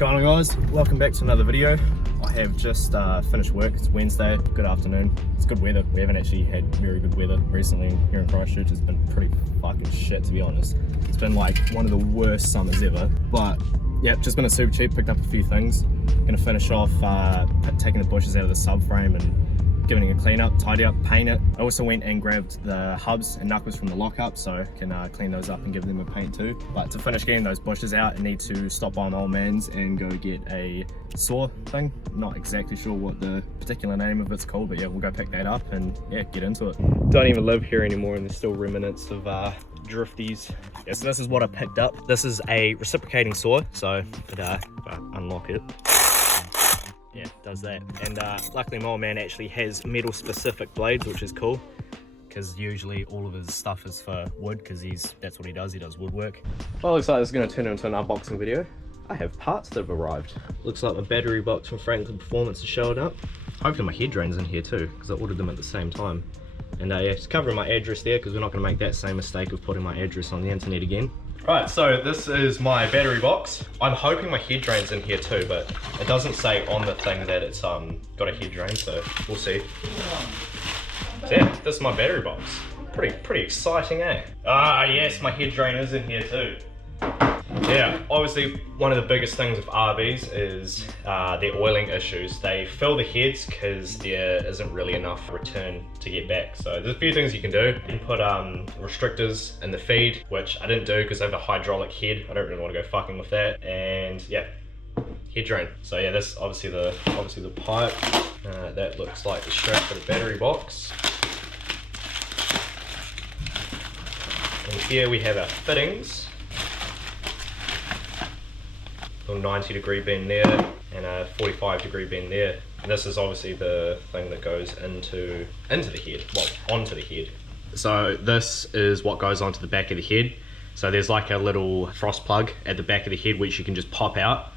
going on, guys? Welcome back to another video. I have just finished work. It's Wednesday. Good afternoon. It's good weather. We haven't actually had very good weather recently here in Christchurch. It's been pretty fucking shit, to be honest. It's been like one of the worst summers ever. But yeah, just been a super cheap, picked up a few things. Gonna finish off taking the bushes out of the subframe and giving it a clean up, tidy up, paint it. I also went and grabbed the hubs and knuckles from the lockup, so I can clean those up and give them a paint too. But to finish getting those bushes out, I need to stop by my old man's and go get a saw thing. Not exactly sure what the particular name of it's called, but yeah, we'll go pick that up and yeah, get into it. Don't even live here anymore and there's still remnants of drifties. Yeah, so this is what I picked up. This is a reciprocating saw, so if I unlock it, yeah, it does that. And luckily my old man actually has metal specific blades, which is cool, because usually all of his stuff is for wood, because that's what he does woodwork. Well, it looks like this is going to turn into an unboxing video. I have parts that have arrived. Looks like my battery box from Franklin Performance is showing up. Hopefully my head drain's in here too, because I ordered them at the same time. And yeah, just covering my address there, because we're not going to make that same mistake of putting my address on the internet again. Right, so this is my battery box. I'm hoping my head drain's in here too, but it doesn't say on the thing that it's got a head drain, so we'll see. So yeah, this is my battery box. Pretty exciting, eh? Ah yes, my head drain is in here too. Yeah, obviously one of the biggest things with RVs is their oiling issues. They fill the heads because there isn't really enough return to get back. So there's a few things you can do. You can put restrictors in the feed, which I didn't do because I have a hydraulic head. I don't really want to go fucking with that. And yeah, head drain. So yeah, this obviously the pipe. That looks like the strap for the battery box. And here we have our fittings. 90-degree bend there and a 45-degree bend there. And this is obviously the thing that goes into the head, well, onto the head. So this is what goes onto the back of the head. So there's like a little frost plug at the back of the head which you can just pop out,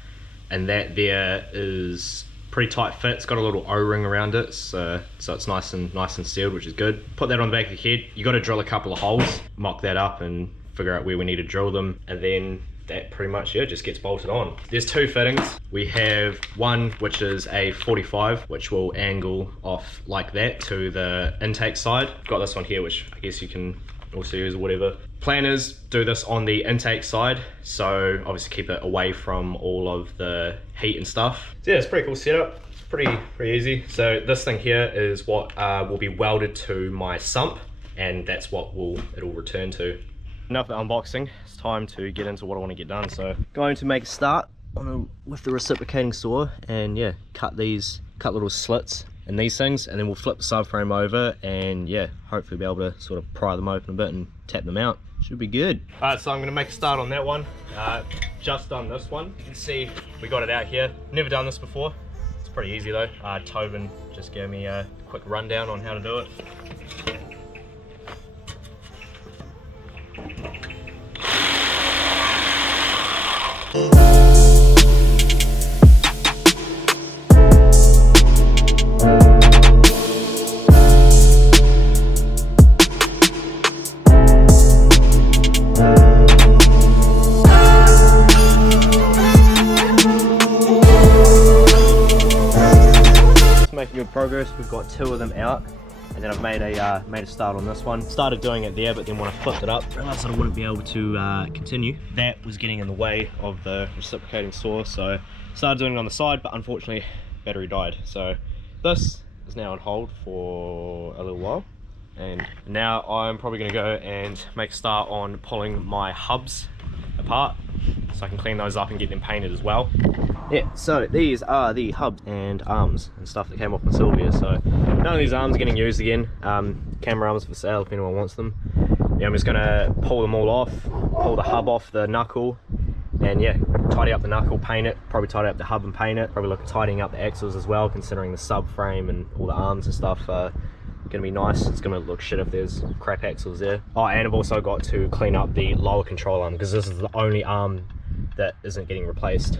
and that there is pretty tight fit. It's got a little O-ring around it, so it's nice and sealed, which is good. Put that on the back of the head. You got to drill a couple of holes, mock that up and figure out where we need to drill them, and then that pretty much, yeah, just gets bolted on. There's two fittings. We have one which is a 45, which will angle off like that to the intake side. Got this one here, which I guess you can also use or whatever. Plan is do this on the intake side, so obviously keep it away from all of the heat and stuff. So yeah, it's a pretty cool setup. It's pretty easy. So this thing here is what will be welded to my sump, and that's what it'll return to. Enough of unboxing, it's time to get into what I want to get done. So going to make a start with the reciprocating saw, and yeah, cut little slits in these things, and then we'll flip the subframe over and yeah, hopefully be able to sort of pry them open a bit and tap them out. Should be good. Alright, so I'm going to make a start on that one. Just done this one. You can see we got it out here. Never done this before. It's pretty easy though. Tobin just gave me a quick rundown on how to do it. Making good progress. We've got two of them out, and then I've made a start on this one. Started doing it there, but then when I flipped it up, realized that I wouldn't be able to continue. That was getting in the way of the reciprocating saw, so started doing it on the side, but unfortunately battery died. So this is now on hold for a little while, and now I'm probably going to go and make a start on pulling my hubs apart so I can clean those up and get them painted as well. Yeah, so these are the hubs and arms and stuff that came off my Silvia. So none of these arms are getting used again. Camera arms for sale if anyone wants them. Yeah, I'm just gonna pull them all off, pull the hub off the knuckle, and yeah, tidy up the knuckle, paint it, probably tidy up the hub and paint it, probably look at tidying up the axles as well, considering the subframe and all the arms and stuff gonna be nice. It's gonna look shit if there's crap axles there. Oh, and I've also got to clean up the lower control arm, because this is the only arm that isn't getting replaced.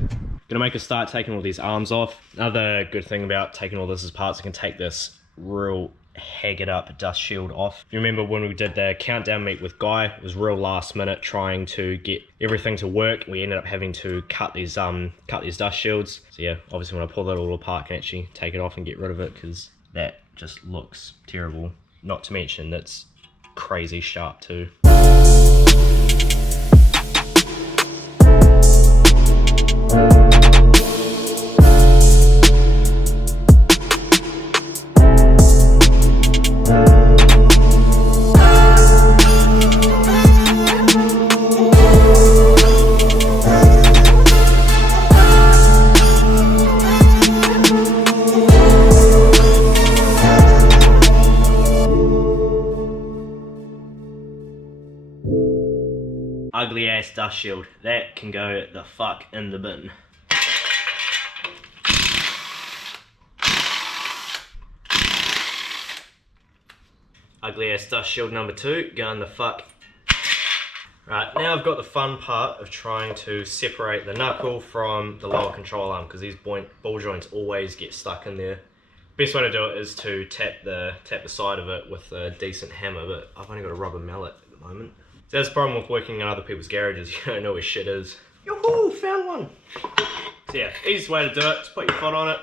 Gonna make a start taking all these arms off. Another good thing about taking all this as parts, I can take this real haggard up dust shield off. You remember when we did the countdown meet with Guy, it was real last minute trying to get everything to work. We ended up having to cut these dust shields. So yeah, obviously when I pull that all apart I can actually take it off and get rid of it, because that just looks terrible. Not to mention it's crazy sharp too. Ugly ass dust shield. That can go the fuck in the bin. Ugly ass dust shield number 2, going the fuck. Right, now I've got the fun part of trying to separate the knuckle from the lower control arm, because these ball joints always get stuck in there. Best way to do it is to tap the side of it with a decent hammer, but I've only got a rubber mallet at the moment. So that's the problem with working in other people's garages, you don't know where shit is. Yoo-hoo, found one! So yeah, easiest way to do it, just put your foot on it,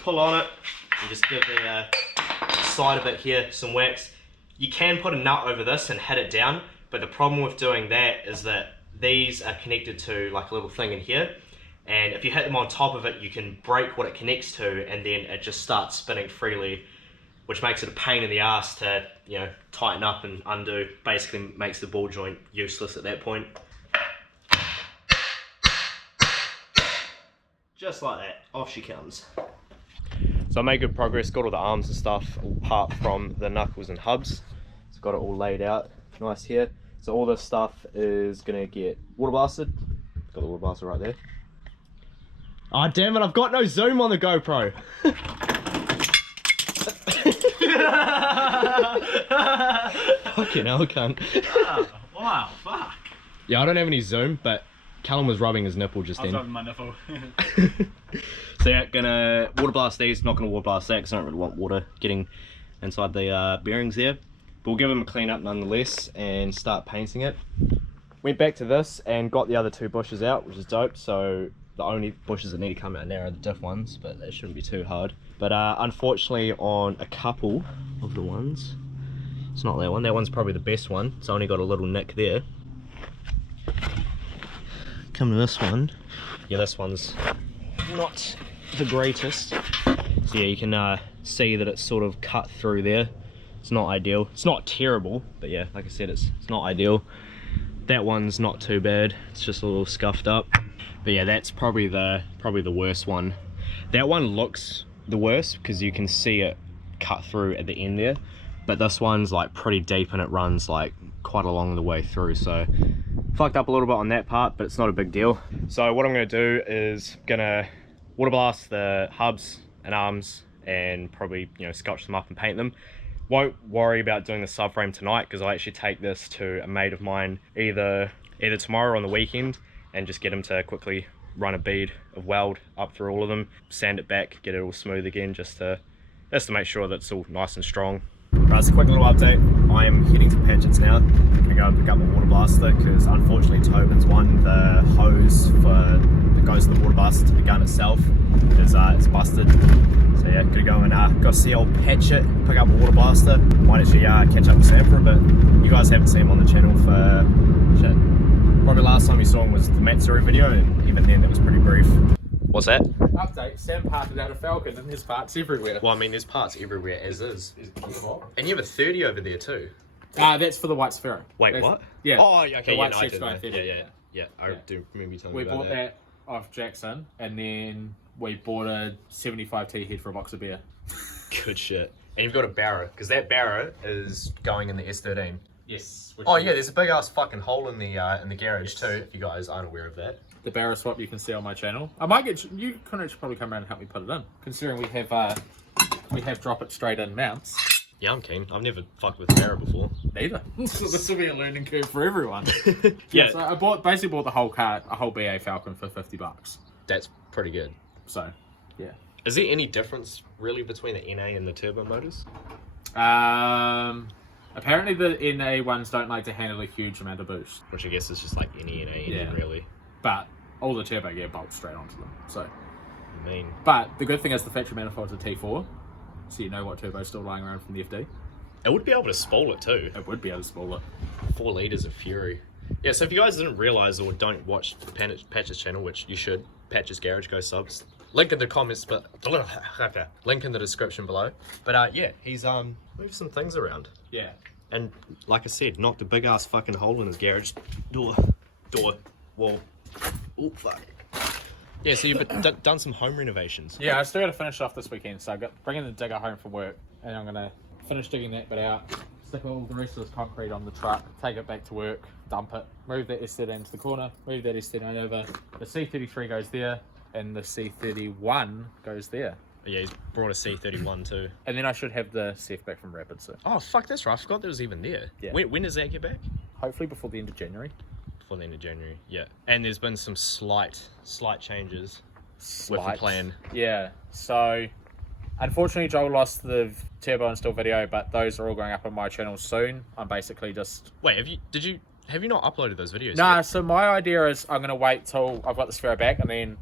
pull on it, and just give the side of it here some wax. You can put a nut over this and hit it down, but the problem with doing that is that these are connected to like a little thing in here, and if you hit them on top of it you can break what it connects to, and then it just starts spinning freely, which makes it a pain in the ass to, you know, tighten up and undo. Basically makes the ball joint useless at that point. Just like that, off she comes. So I made good progress, got all the arms and stuff apart from the knuckles and hubs. So got it all laid out nice here. So all this stuff is gonna get water blasted. Got the water blaster right there. Oh damn it, I've got no zoom on the GoPro. Fucking hell, cunt. Oh, wow, fuck. Yeah, I don't have any zoom, but Callum was rubbing his nipple just then. I was rubbing my nipple. So yeah, gonna water blast these, not gonna water blast that because I don't really want water getting inside the bearings there. But we'll give them a clean up nonetheless and start painting it. Went back to this and got the other 2 bushes out, which is dope. So the only bushes that need to come out now are the diff ones, but that shouldn't be too hard. But unfortunately on a couple of the ones, it's not that one, that one's probably the best one. It's only got a little nick there. Come to this one. Yeah, this one's not the greatest. So yeah, you can see that it's sort of cut through there. It's not ideal. It's not terrible, but yeah, like I said, it's not ideal. That one's not too bad. It's just a little scuffed up. But yeah, that's probably the worst one. That one looks the worst because you can see it cut through at the end there. But this one's like pretty deep and it runs like quite along the way through. So fucked up a little bit on that part, but it's not a big deal. So what I'm gonna do is gonna water blast the hubs and arms and probably, you know, scotch them up and paint them. Won't worry about doing the subframe tonight because I actually take this to a mate of mine either tomorrow or on the weekend and just get him to quickly run a bead of weld up through all of them, sand it back, get it all smooth again, just to make sure that it's all nice and strong. Right, it's a quick little update. I am heading to Patchett'S now. I'm gonna go and pick up my water blaster because unfortunately Tobin's won the hose that goes to the water blaster to the gun itself. It's busted. So yeah, gonna go and go see old Patchett, pick up a water blaster. Might actually catch up with Sam for a bit. You guys haven't seen him on the channel for shit. Probably last time you saw him was the Matsuri video, and even then it was pretty brief. What's that? Update, Sam parted out a Falcon and there's parts everywhere. Well, I mean, there's parts everywhere as is. And you have a 30 over there too. That's for the White Sphero. Wait, what? Yeah. Oh, okay, the yeah, White no, I did know. 6.30. Yeah, I do remember you telling we me about bought that off Jackson, and then we bought a 75T head for a box of beer. Good shit. And you've got a barrow, because that barrow is going in the S13. Yes. Oh yeah, there's a big ass fucking hole in the garage too, if you guys aren't aware of that. The barrow swap you can see on my channel. I might get you. Conrad should probably come around and help me put it in, considering we have drop it straight in mounts. Yeah, I'm keen. I've never fucked with barrow before. Neither. So this will be a learning curve for everyone. Yeah. So I basically bought the whole cart, a whole BA Falcon for $50. That's pretty good. So, yeah. Is there any difference really between the NA and the turbo motors? Apparently the NA ones don't like to handle a huge amount of boost. Which I guess is just like any NA engine, really. But all the turbo gear bolts straight onto them. So, I mean, but the good thing is the factory manifold's a T4, so you know what turbo's still lying around from the FD. it would be able to spool it too. It would be able to spool it. 4 litres of fury. Yeah, so if you guys didn't realise or don't watch Patchett'S channel, which you should, Patchett'S Garage, go subs. Link in the comments, but link in the description below. But yeah, he's moved some things around. Yeah. And like I said, knocked a big ass fucking hole in his garage door, wall. Oh fuck. Yeah, so you've done some home renovations. Yeah, I still got to finish off this weekend, so I got bringing the digger home from work, and I'm gonna finish digging that bit out, stick all the rest of this concrete on the truck, take it back to work, dump it, move that S39 into the corner, move that S39 over. The C33 goes there, and the C31 goes there. Yeah, he's brought a C31 too. And then I should have the CF back from Rapid soon. Oh fuck, that's right. I forgot that was even there. Yeah. When does that get back? Hopefully before the end of January. Before the end of January, yeah. And there's been some slight changes with the plan. Yeah. So, unfortunately, Joel lost the turbo install video, but those are all going up on my channel soon. I'm basically just... Wait, have you not uploaded those videos? Nah, yet? so my idea is I'm going to wait till I've got the Sphero back, and then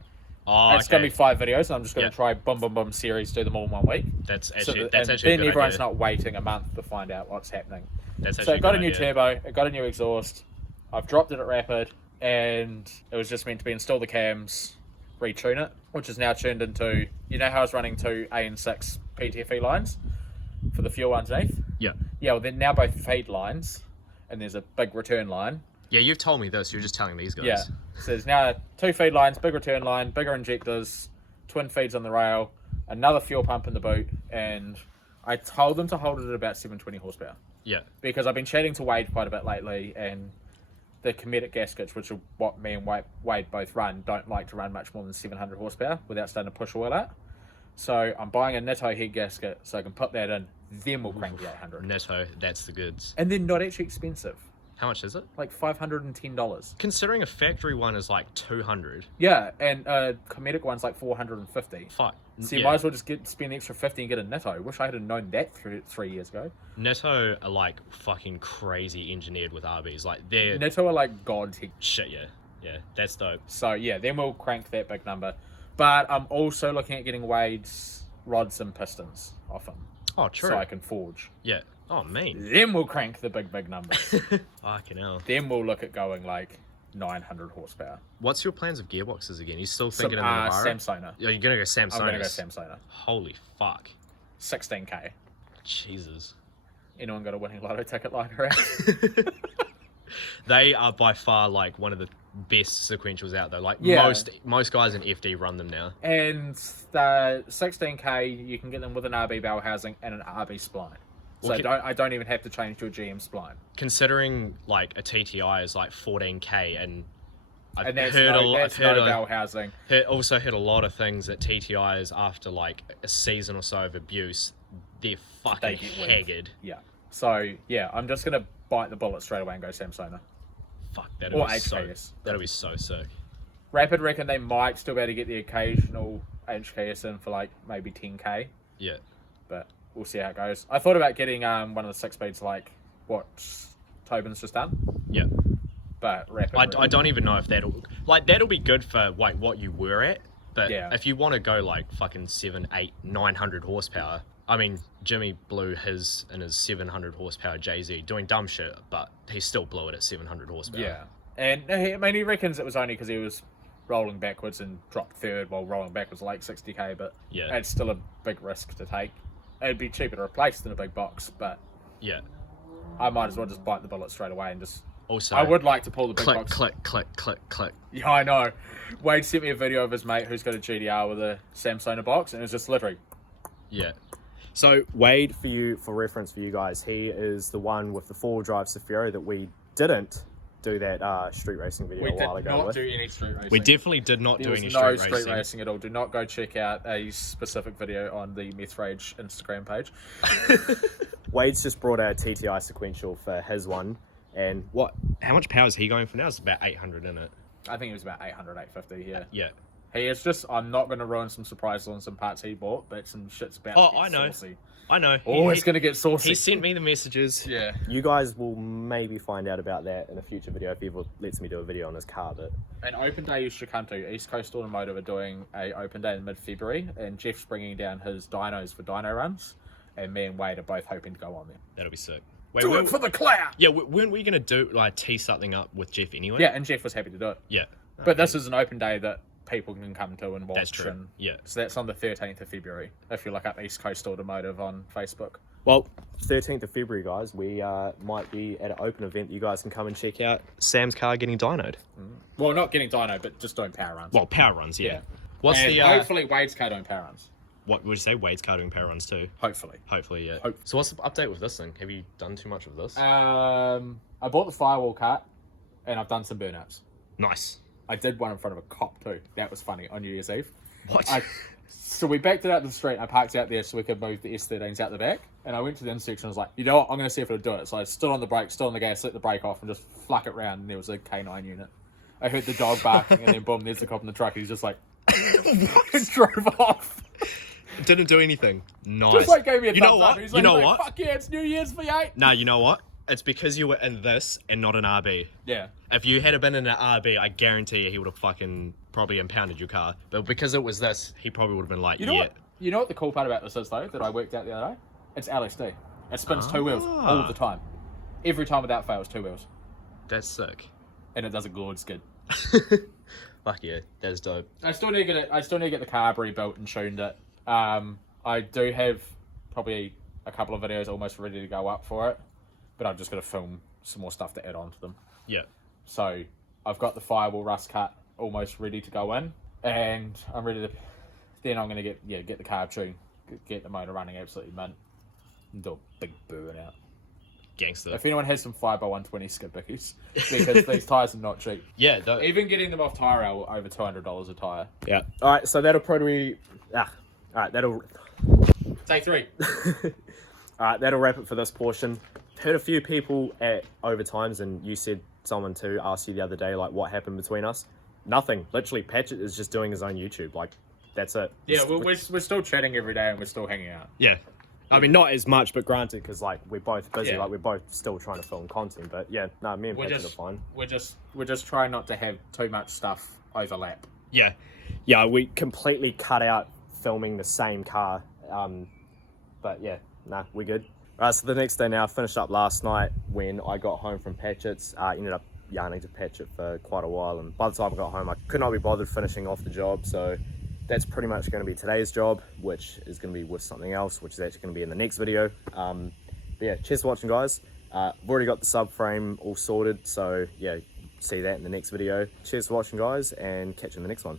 it's going to be 5 videos, and I'm just going to try boom series, do them all in 1 week. That's So actually then a good everyone's idea. not waiting a month to find out what's happening. That's So actually I got a good new idea. turbo, I got a new exhaust, I've dropped it at Rapid, and it was just meant to be install the cams, retune it, which is now tuned into, you know how I was running 2 AN6 PTFE lines for the fuel underneath? Yeah. Yeah, well they're now both feed lines, and there's a big return line. Yeah, you've told me this. You're just telling these guys. Yeah. So there's now 2 feed lines, big return line, bigger injectors, twin feeds on the rail, another fuel pump in the boot, and I told them to hold it at about 720 horsepower. Yeah. Because I've been chatting to Wade quite a bit lately, and the Cometic gaskets, which are what me and Wade both run, don't like to run much more than 700 horsepower without starting to push oil out. So I'm buying a Netto head gasket so I can put that in, then we'll crank the 800. Netto, that's the goods. And they're not actually expensive. How much is it? Like $510. Considering a factory one is like 200. Yeah, and a Cometic one's like 450. Fuck. So you might as well just spend the extra 50 and get a Netto. Wish I had known that 3 years ago. Netto are like fucking crazy engineered with RBs. Like they're Netto are like gods. shit. Yeah, that's dope. So yeah, then we'll crank that big number. But I'm also looking at getting Wade's rods and pistons off him. Oh, true. So I can forge. Yeah. Oh, mean. Then we'll crank the big numbers. Fucking hell. Then we'll look at going like 900 horsepower. What's your plans of gearboxes again? You still thinking of the Navara? Samsona. You're gonna go Samsona. I'm gonna go Samsona. Holy fuck. 16k. Jesus. Anyone got a winning lotto ticket lying around? They are by far like one of the best sequentials out though. Like Yeah. most guys in FD run them now. And the 16k, you can get them with an RB bell housing and an RB spline. So Okay. I don't even have to change to a GM spline. Considering like a TTI is like 14k, and I've And heard bell housing. also heard a lot of things that TTIs after like a season or so of abuse, they're fucking They get weak. haggard. Yeah. So yeah, I'm just gonna bite the bullet straight away and go Samsona. Fuck, Or that'll be so sick. Rapid reckon they might still be able to get the occasional HKS in for like maybe 10k, Yeah. but we'll see how it goes. I thought about getting one of the 6 speeds like what Tobin's just done, Yeah. but Rapid. I don't even know if that'll be good for like what you were at, but Yeah. if you want to go like fucking 7, 8, 900 horsepower, I mean Jimmy blew his in his 700 horsepower JZ doing dumb shit, but he still blew it at 700 horsepower. Yeah, and I mean he reckons it was only because he was rolling backwards and dropped third while rolling backwards like 60k, but Yeah. it's still a big risk to take. It'd be cheaper to replace than a big box, but Yeah. I might as well just bite the bullet straight away and just. Also, I would like to pull the big click, box. click. Yeah, I know. Wade sent me a video of his mate who's got a GDR with a Samsona box, and it was just literally. Yeah. So Wade, for reference for you guys, he is the one with the 4-wheel drive Subframe that we didn't do that street racing video We a did while ago not with. do any street racing. We definitely did not There do was any no street racing. at all. Do not go check out a specific video on the Meth Rage Instagram page. Wade's just brought a TTI sequential for his one, and What? How much power is he going for now? It's about 800 in it. I think it was about 800, 850, yeah. Yeah. He is just. I'm not going to ruin some surprises on some parts he bought, but some shit's about to get I know. saucy. I know. Oh, it's going to get saucy. He sent me the messages. Yeah. You guys will maybe find out about that in a future video if he ever lets me do a video on his car. But An open day you should come to. East Coast Automotive are doing a open day in mid-February, and Jeff's bringing down his dynos for dyno runs, and me and Wade are both hoping to go on there. that'll be sick. Do it for the clout! Yeah, weren't we gonna do like tee something up with Jeff anyway? Yeah, and Jeff was happy to do it. Yeah. But this is an open day that people can come to and watch. That's true. And Yeah. so that's on the 13th of February, if you look up East Coast Automotive on Facebook. Well, 13th of February, guys, we might be at an open event that you guys can come and check out. Sam's car getting dynoed. Well, not getting dyno, but just doing power runs. Well, power runs, yeah. Yeah. What's and the hopefully Wade's car doing power runs. what would you say? Wade's car doing power runs too. Hopefully. Hopefully, yeah. Hope. So what's the update with this thing? Have you done too much of this? I bought the firewall cart, and I've done some burnouts. Nice. I did one in front of a cop too. That was funny on New Year's Eve. What? So we backed it out to the street. I parked out there so we could move the S13s out the back. And I went to the intersection. I was like, you know what? I'm going to see if it'll do it. So I stood on the brake, stood on the gas, let the brake off, and just fluck it round. And there was a K9 unit. I heard the dog barking, and then boom, there's the cop in the truck. He's just like, drove off. Didn't do anything. Nice. Just like gave me a You know thumbs what? up. He's You like, know he's what? like, fuck yeah, it's New Year's V8. Nah, you know what? It's because you were in this and not an RB. Yeah. If you had been in an RB, I guarantee you he would have fucking probably impounded your car. But because it was this, he probably would have been like, You know yeah. what? You know what the cool part about this is though, that I worked out the other day? It's LSD. It spins 2 wheels all the time. Every time without fail, it's 2 wheels. That's sick. And it does a gorgeous skid. Fuck yeah, that's dope. I still need to get it. I still need to get the car rebuilt and tuned it. I do have probably a couple of videos almost ready to go up for it, but I've just got to film some more stuff to add on to them. Yeah. So I've got the firewall rust cut almost ready to go in, and I'm ready to. Then I'm gonna get the car tuned, get the motor running absolutely mint, and do a big burnout. Gangster. If anyone has some 5x120 skid bickies, because these tyres are not cheap. Yeah. Even getting them off Tyre Rail, over $200 a tyre. Yeah. All right. So that'll probably. All right. That'll. Take 3. All right. That'll wrap it for this portion. Heard a few people at overtimes, and you said someone to ask you the other day, like, what happened between us. Nothing. Literally, Patchett is just doing his own YouTube. Like, that's it. Yeah, we're still chatting every day and we're still hanging out. Yeah. I mean, not as much, but granted, because like we're both busy, Yeah. like we're both still trying to film content. But yeah, no, me and We're Patchett are fine. We're just trying not to have too much stuff overlap. Yeah, yeah, we completely cut out filming the same car. But yeah, nah, we're good. Right, so the next day now, finished up last night when I got home from Patchett'S. Ended up yarning to Patchett for quite a while, and by the time I got home, I could not be bothered finishing off the job. So that's pretty much going to be today's job, which is going to be with something else, which is actually going to be in the next video. But yeah, cheers for watching, guys. I've already got the subframe all sorted, so yeah, see that in the next video. Cheers for watching, guys, and catch you in the next one.